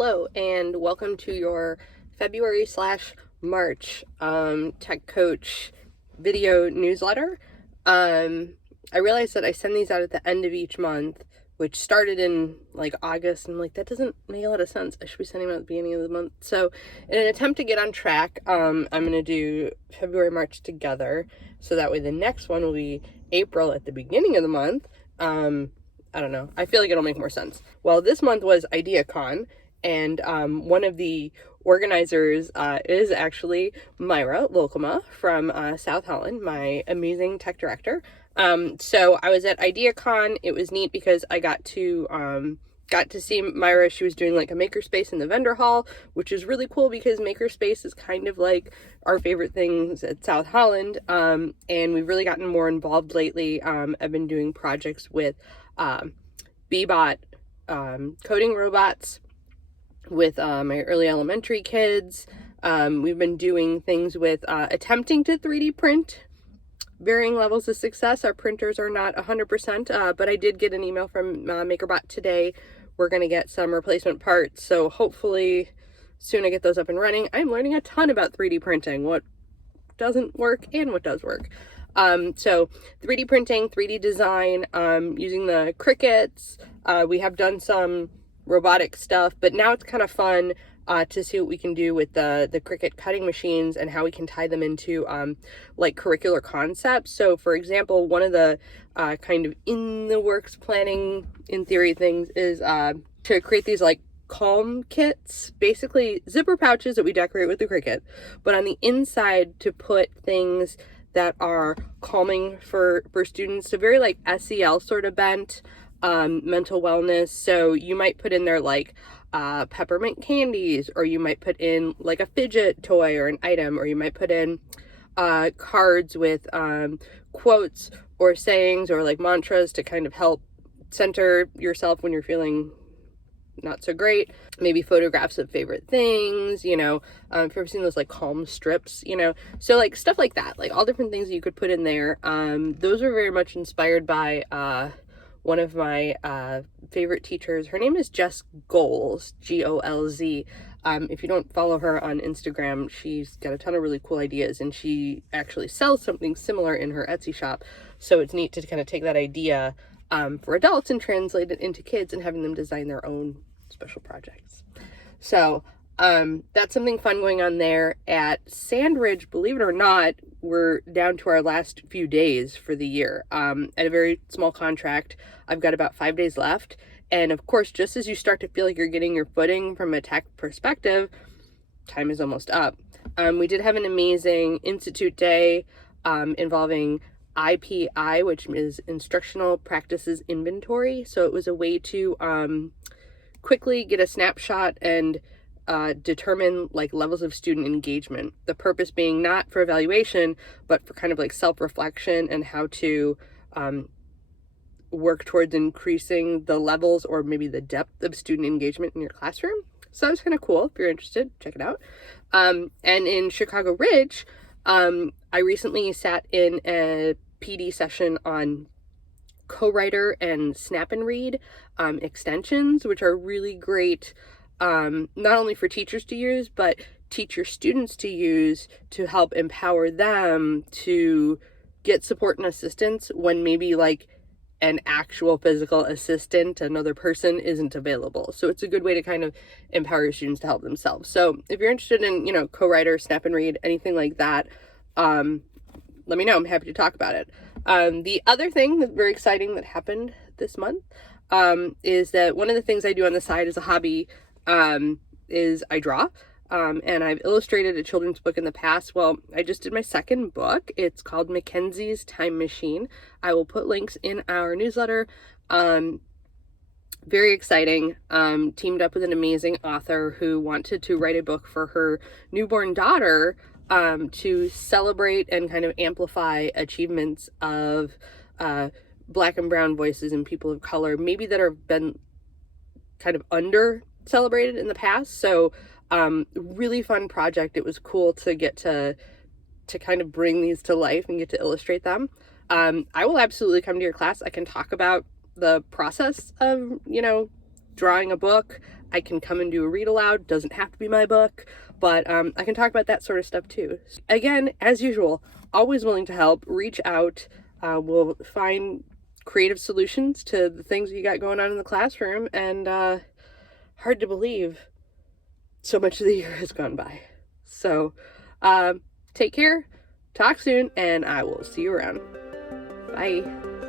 Hello and welcome to your February/March Tech Coach video newsletter. I realized that I send these out at the end of each month, which started in like August, and I'm like, that doesn't make a lot of sense. I should be sending them out at the beginning of the month. So in an attempt to get on track, I'm going to do February, March together. So that way the next one will be April at the beginning of the month. I don't know. I feel like it'll make more sense. Well, this month was Ideacon, and one of the organizers is actually Myra Lolkema from South Holland, my amazing tech director. So I was at Ideacon. It was neat because I got to see Myra. She was doing like a makerspace in the vendor hall, which is really cool because makerspace is kind of like our favorite things at South Holland. And we've really gotten more involved lately. I've been doing projects with Bebot coding robots with my early elementary kids. We've been doing things with attempting to 3D print. Varying levels of success. Our printers are not 100%, but I did get an email from MakerBot today. We're going to get some replacement parts, so hopefully soon I get those up and running. I'm learning a ton about 3D printing, what doesn't work and what does work. So 3D printing, 3D design, using the Crickets. We have done some robotic stuff, but now it's kind of fun to see what we can do with the Cricut cutting machines and how we can tie them into like curricular concepts. So for example, one of the kind of in the works planning in theory things is to create these like calm kits, basically zipper pouches that we decorate with the Cricut, but on the inside to put things that are calming for students. So very like SEL sort of bent, mental wellness. So you might put in there like peppermint candies, or you might put in like a fidget toy or an item, or you might put in cards with quotes or sayings or like mantras to kind of help center yourself when you're feeling not so great. Maybe photographs of favorite things, if you've ever seen those like calm strips, so like stuff like that, like all different things that you could put in there. Those are very much inspired by one of my favorite teachers. Her name is Jess Golz, Golz. If you don't follow her on Instagram, she's got a ton of really cool ideas, and she actually sells something similar in her Etsy shop. So it's neat to kind of take that idea for adults and translate it into kids and having them design their own special projects. So that's something fun going on there. At Sandridge, believe it or not, we're down to our last few days for the year. At a very small contract, I've got about 5 days left. And of course, just as you start to feel like you're getting your footing from a tech perspective, time is almost up. We did have an amazing Institute Day involving IPI, which is Instructional Practices Inventory. So it was a way to quickly get a snapshot and determine like levels of student engagement. The purpose being not for evaluation, but for kind of like self-reflection and how to work towards increasing the levels or maybe the depth of student engagement in your classroom. So that was kind of cool. If you're interested, check it out. And in Chicago Ridge, I recently sat in a PD session on co-writer and snap and read extensions, which are really great, not only for teachers to use, but teacher students to use to help empower them to get support and assistance when maybe like an actual physical assistant, another person, isn't available. So it's a good way to kind of empower your students to help themselves. So if you're interested in, co-writer, snap and read, anything like that, let me know. I'm happy to talk about it. The other thing that's very exciting that happened this month is that one of the things I do on the side as a hobby is I draw. And I've illustrated a children's book in the past. Well, I just did my second book. It's called Mackenzie's Time Machine. I will put links in our newsletter. Very exciting. Teamed up with an amazing author who wanted to write a book for her newborn daughter to celebrate and kind of amplify achievements of Black and brown voices and people of color, maybe that have been kind of under celebrated in the past. So really fun project. It was cool to get to kind of bring these to life and get to illustrate them. I will absolutely come to your class. I can talk about the process of, drawing a book. I can come and do a read aloud. Doesn't have to be my book, but I can talk about that sort of stuff too. Again, as usual, always willing to help. Reach out. We'll find creative solutions to the things you got going on in the classroom. And hard to believe so much of the year has gone by. So take care, talk soon, and I will see you around. Bye.